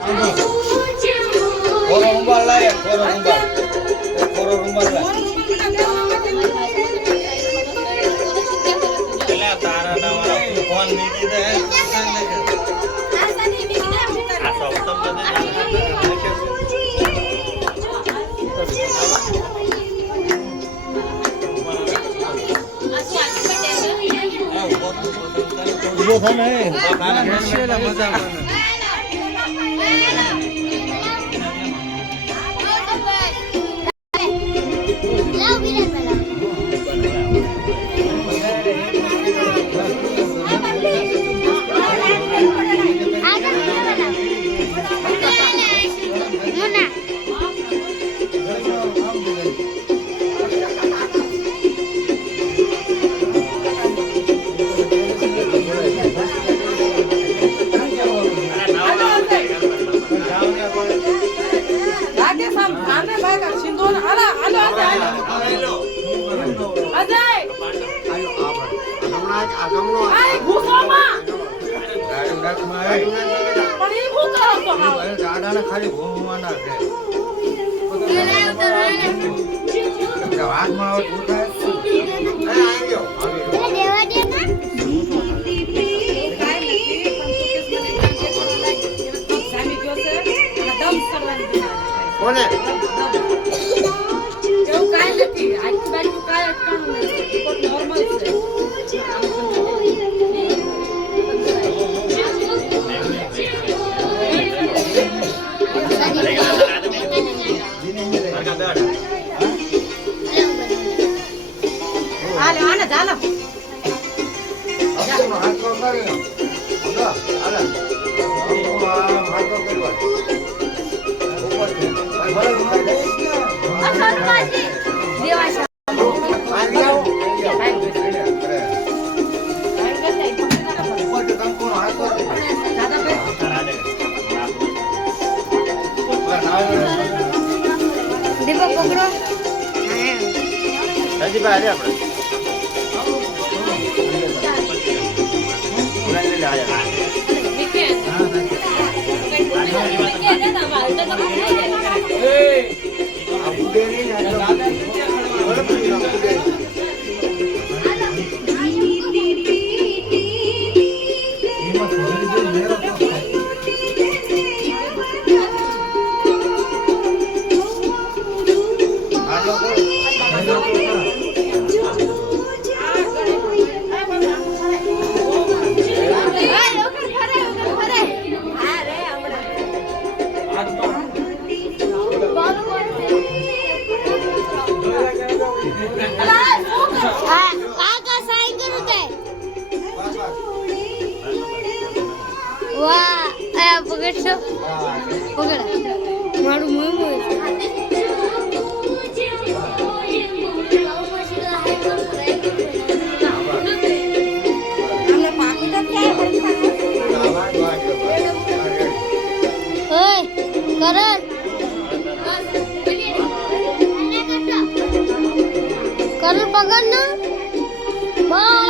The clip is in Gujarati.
કોરો રૂમાલ લાય, કોરો રૂમાલ. કોરો રૂમાલ લાય. એલા તારા નામનો ફોન નીકી દે. આ સૌ તમને ઉભો થાય ને મજા આવે. ખાલી ઘૂમવાના છે હાથમાં કોને એવું કાંઈ નથી. આજુબાજુ કાંઈ અટકાણું નથી. નોર્મલ છે. દીપક પકડો હજી ભાઈ આપણે પકડશો પકડા મારું મોય કરણ પકડ ના